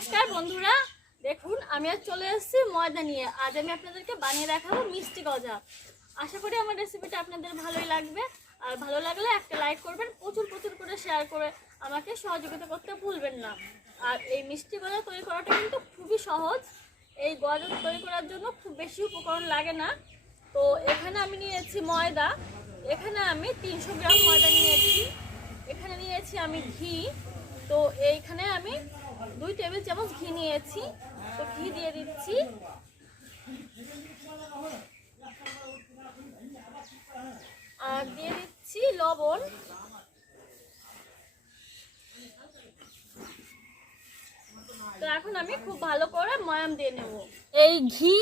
নমস্কার বন্ধুরা, দেখুন আমি আজ চলে এসেছি ময়দা নিয়ে। আজ আমি আপনাদেরকে বানিয়ে দেখাবো মিষ্টি গজা। আশা করি আমার রেসিপিটা আপনাদের ভালোই লাগবে। আর ভালো লাগলে একটা লাইক করবেন, প্রচুর করে শেয়ার করে আমাকে সহযোগিতা করতে ভুলবেন না। আর এই মিষ্টি গজা তৈরি করাটা কিন্তু খুবই সহজ। এই গজা তৈরি করার জন্য খুব বেশি উপকরণ লাগে না। তো এখানে আমি নিয়েছি ময়দা, এখানে আমি 300 গ্রাম ময়দা নিয়েছি। এখানে নিয়েছি আমি ঘি, তো এইখানে আমি 2 টেবিল চামচ ঘি নিয়েছি। তো ঘি দিয়ে দিচ্ছি, আর দিয়ে দিচ্ছি লবণ। তো এখন আমি খুব ভালো করে ময়াম দিয়ে নেব। এই ঘি,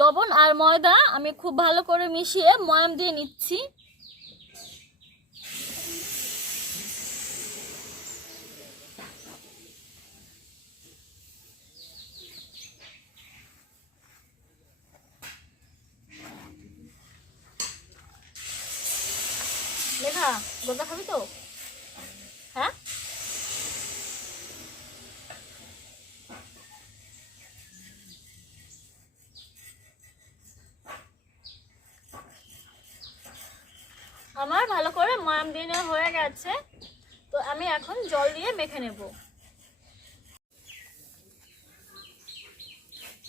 লবণ আর ময়দা আমি খুব ভালো করে মিশিয়ে ময়াম দিয়ে নিচ্ছি। লেখা গজা খাবি তো? হ্যাঁ, আমার ভালো করে ময়াম দিয়ে নেওয়া হয়ে গেছে। তো আমি এখন জল দিয়ে মেখে নেব।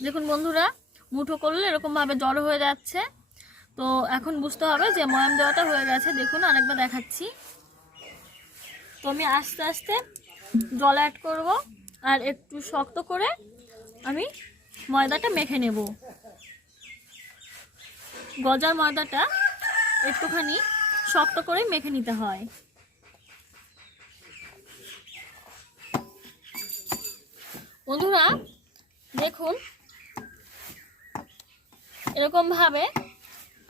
দেখুন বন্ধুরা, মুঠো করলে এরকম ভাবে জড়ো হয়ে যাচ্ছে। তো এখন বুঝতে হবে যে ময়াম দেওয়াটা হয়ে গেছে। দেখুন আরেকবার দেখাচ্ছি। তো আমি আস্তে আস্তে জল অ্যাড করব, আর একটু শক্ত করে আমি ময়দাটা মেখে নেব। গজার ময়দাটা একটুখানি শক্ত করে মেখে নিতে হয়। বন্ধুরা দেখুন, এরকম ভাবে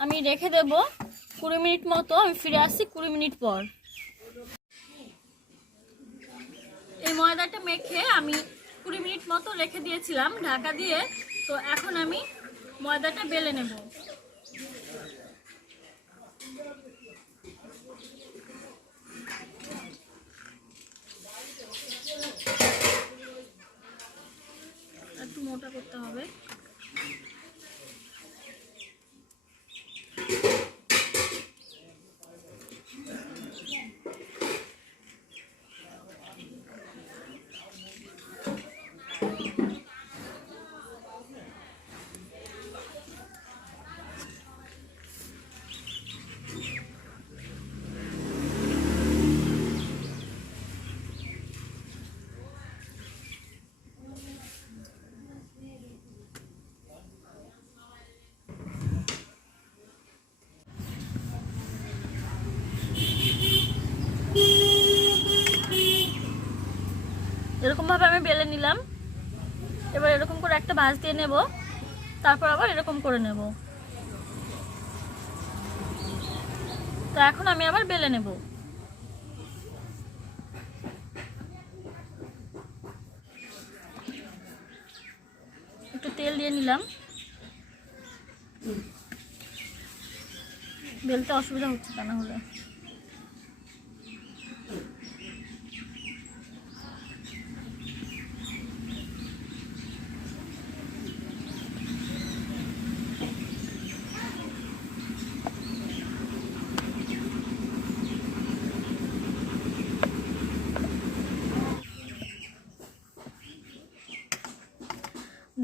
আমি রেখে দেব 20 মিনিট মতো। আমি ফিরে আসছি 20 মিনিট পর। এই ময়দাটা মেখে আমি 20 মিনিট মতো রেখে দিয়েছিলাম ঢাকা দিয়ে। তো এখন আমি ময়দাটা বেলে নেব। একটু মোটা করতে হবে। এরকম ভাবে আমি বেলে নিলাম। এবার এরকম করে একটা ভাঁজ দিয়ে নেব, তারপর আবার এরকম করে নেব। তো এখন আমি আবার বেলে নেব। একটু তেল দিয়ে নিলাম, বেলতে অসুবিধা হচ্ছে তা না হলে।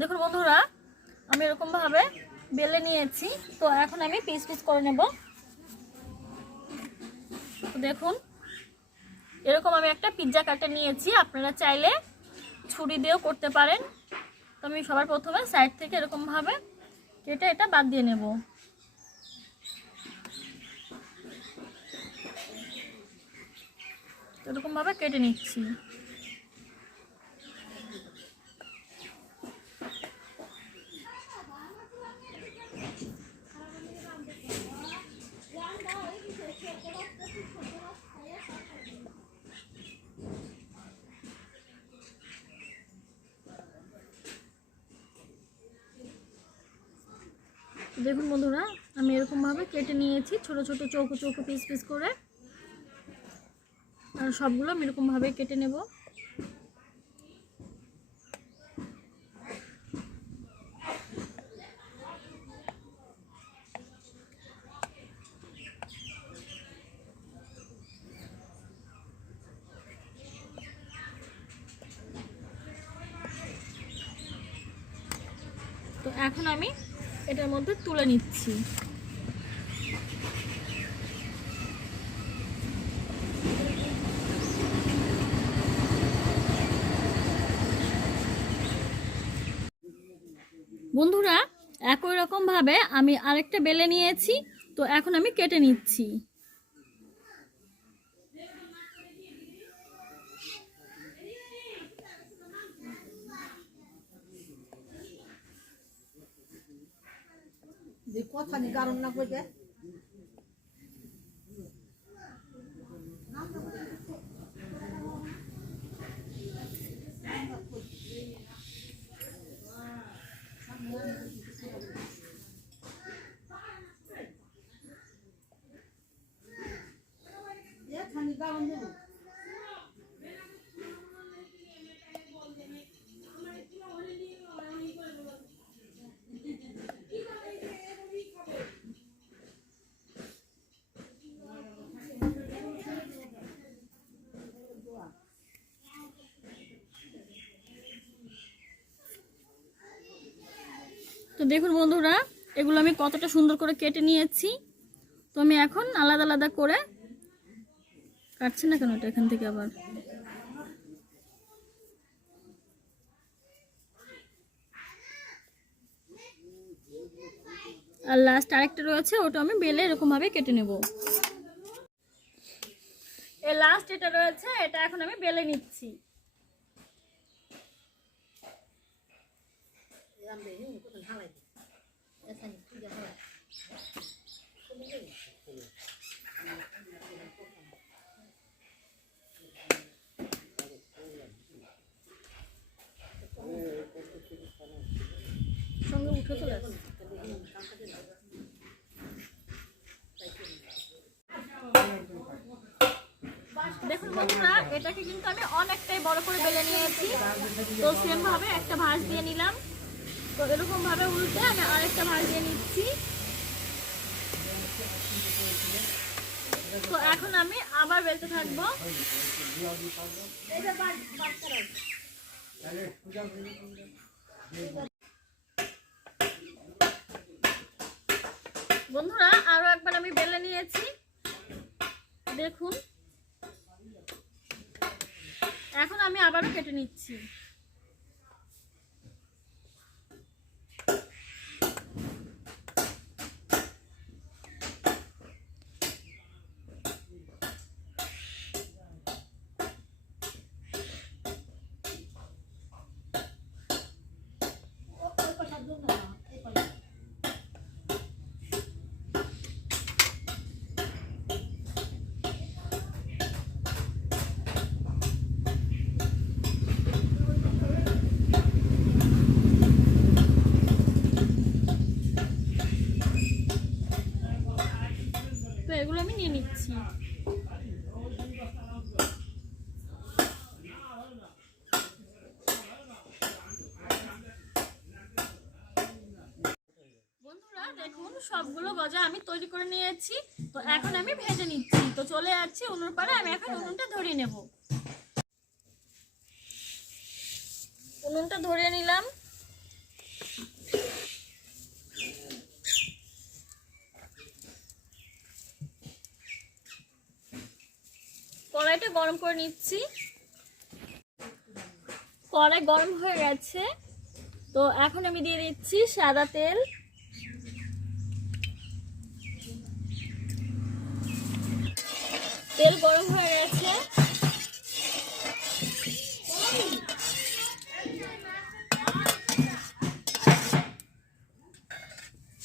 দেখুন বন্ধুরা, আমি এরকম ভাবে বেলে নিয়েছি। তো এখন আমি পিস পিস করে নেব। দেখুন এরকম আমি একটা পিৎজা কাটার নিয়েছি। আপনারা চাইলে ছুরি দিয়েও করতে পারেন। তো আমি সবার প্রথমে সাইড থেকে এরকম ভাবে কেটে এটা বাদ দিয়ে নেব। এরকম ভাবে কেটে নিচ্ছি। দেখুন বন্ধুরা, আমি এরকম ভাবে কেটে নিয়েছি ছোট ছোট চৌকো চৌকো পিস পিস করে। আর সবগুলো আমি এরকম ভাবে কেটে নেব। এখন আমি এটার মধ্যে তুলে নিচ্ছি। বন্ধুরা, একই রকম ভাবে আমি আরেকটা বেলে নিয়েছি, তো এখন আমি কেটে নিচ্ছি। তো দেখুন বন্ধুরা, এগুলো আমি কতটা সুন্দর করে কেটে নিয়েছি। তো আমি এখন আলাদা আলাদা করে কাটছি না কেন, এটা এখান থেকে আবার আর লাস্ট আরেকটা রয়েছে, ওটা আমি বেলে এরকম ভাবে কেটে নেব। এই লাস্ট এটা রয়েছে, এটা এখন আমি বেলে নিচ্ছি। সঙ্গে উঠে চলে আসছে। দেখুন বন্ধুরা, এটাকে কিন্তু আমি অনেকটাই বড় করে বেলে নিয়েছি। তো সেম ভাবে একটা ভাঁজ দিয়ে নিলাম। তো এরকম ভাবে উল্টে আমি আরেকটা ভাঁজ দিয়ে নিচ্ছি। তো এখন আমি আবার বেলতে থাকবো। বন্ধুরা, আরো একবার আমি বেলে নিয়েছি, দেখুন। এখন আমি আবারও কেটে নিচ্ছি। তো এগুলো আমি নিয়ে নিচ্ছি। বন্ধুরা দেখুন, সবগুলো গজা আমি তৈরি করে নিয়েছি। তো এখন আমি ভেজে নিচ্ছি। তো চলে যাচ্ছি উনুন পাড়ে, আমি এখন উনুনটা ধরিয়ে নেব। উনুনটা ধরিয়ে নিলাম। কড়াইটা গরম করে নিচ্ছি। কড়াই গরম হয়ে গেছে। তো এখন আমি দিয়ে দিচ্ছি সাদা তেল। তেল গরম হয়ে গেছে।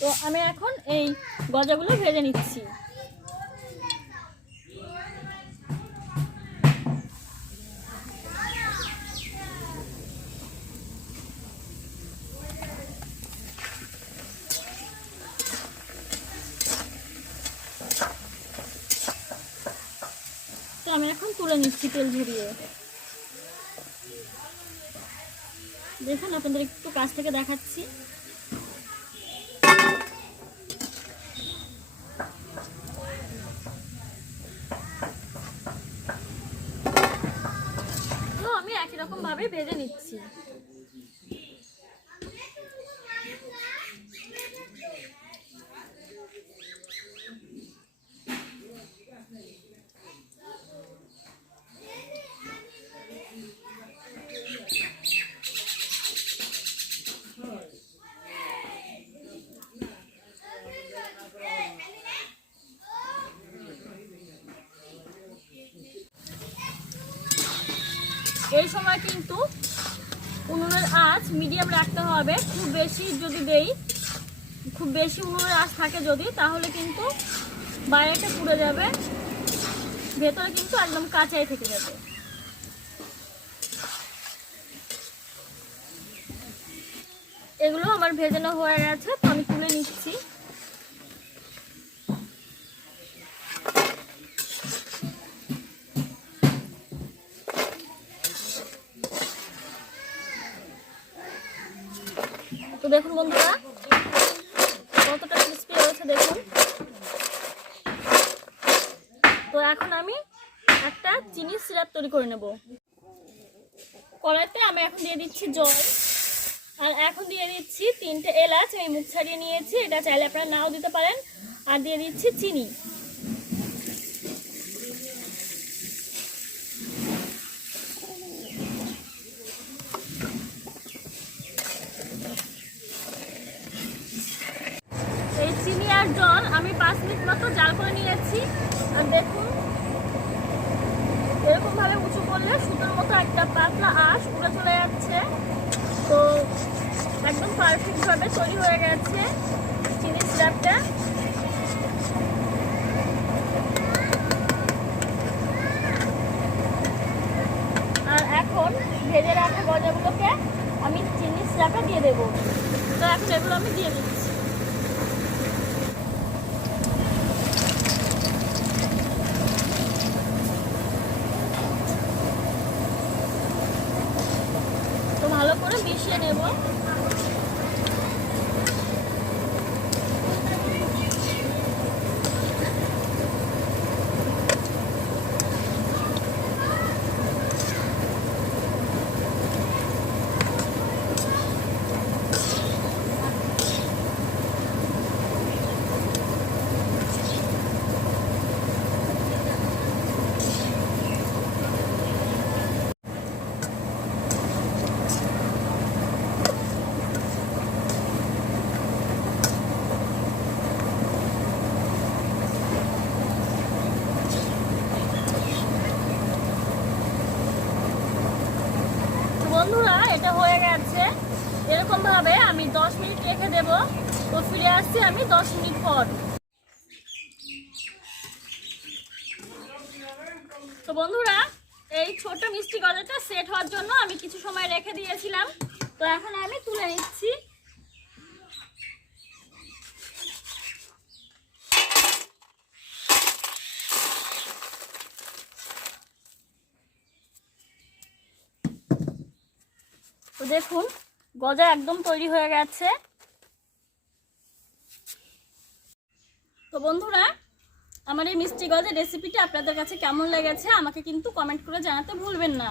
তো আমি এখন এই গজাগুলো ভেজে নিচ্ছি। তো আমি এখন তুলে নিচ্ছি তেল ঝরিয়ে। দেখুন, আপনাদের একটু কাছ থেকে দেখাচ্ছি। তো আমি একই রকম ভাবে ভেজে নিচ্ছি। এই সময় কিন্তু উনুনের আঁচ মিডিয়াম রাখতে হবে। খুব বেশি যদি দেই, খুব বেশি উনুনের আঁচ থাকে যদি, তাহলে কিন্তু বাইরেটা পুড়ে যাবে, ভেতরে কিন্তু একদম কাঁচাই থেকে যাবে। এগুলো আমার ভেজানো হয়ে গেছে, তো আমি তুলে নিচ্ছি। তো দেখুন বন্ধুরা কতটা ক্রিস্পি হয়েছে দেখুন। তো এখন আমি একটা চিনির সিরাপ তৈরি করে নেব। কড়াইতে আমি এখন দিয়ে দিচ্ছি জল, আর এখন দিয়ে দিচ্ছি 3টে এলাচ, আমি মুখ ছাড়িয়ে নিয়েছি, এটা চাইলে আপনারা নাও দিতে পারেন। আর দিয়ে দিচ্ছি চিনি। এই চিনি আর জল আমি 5 মিনিট মতো জাল করে নিয়েছি। আর দেখুন এরকম ভাবে উঁচু করলে সুতোর মতো একটা পাতলা আঁশ উড়ে চলে যাচ্ছে। তো একদম পারফেক্ট ভাবে তৈরি হয়ে গেছে চিনির সিরাপটা। আর এখন ভেজে রাখা গজাগুলোকে আমি চিনির সিরাপে দিয়ে দেবো। তো এখন এগুলো আমি দিয়ে দিচ্ছি। তো ভালো করে মিশিয়ে নেব। বন্ধুরা এটা হয়ে গেছে। এরকম ভাবে আমি 10 মিনিট রেখে দেব। তো ফিরে আসছি আমি 10 মিনিট পর। তো বন্ধুরা এই ছোট মিষ্টি গজাটা সেট হওয়ার জন্য আমি কিছু সময় রেখে দিয়েছিলাম। তো এখন আমি তুলে নিচ্ছি। তো দেখুন গজা একদম তৈরি হয়ে গেছে। তো বন্ধুরা আমার এই মিষ্টি গজার রেসিপিটা আপনাদের কাছে কেমন লেগেছে আমাকে কিন্তু কমেন্ট করে জানাতে ভুলবেন না।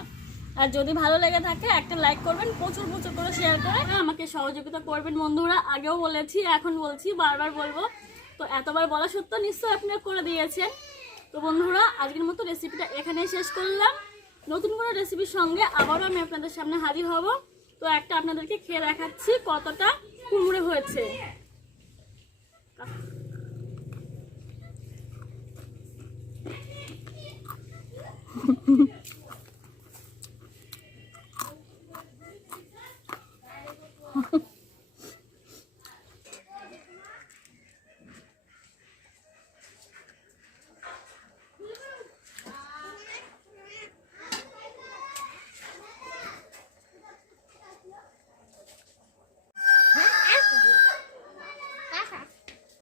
আর যদি ভালো লেগে থাকে একটা লাইক করবেন, প্রচুর প্রচুর করে শেয়ার করে আমাকে সহযোগিতা করবেন বন্ধুরা। আগেও বলেছি, এখন বলছি, বারবার বলবো। তো এতবার বলা সত্ত্বেও নিশ্চয়ই আপনারা করে দিয়েছেন। তো বন্ধুরা আজকের মতো রেসিপিটা এখানেই শেষ করলাম। নতুন কোনো রেসিপির সঙ্গে আবারও আমি আপনাদের সামনে হাজির হব। তো একটা আপনাদেরকে খেয়ে দেখাচ্ছি কতটা কুড়মুড়ে হয়েছে।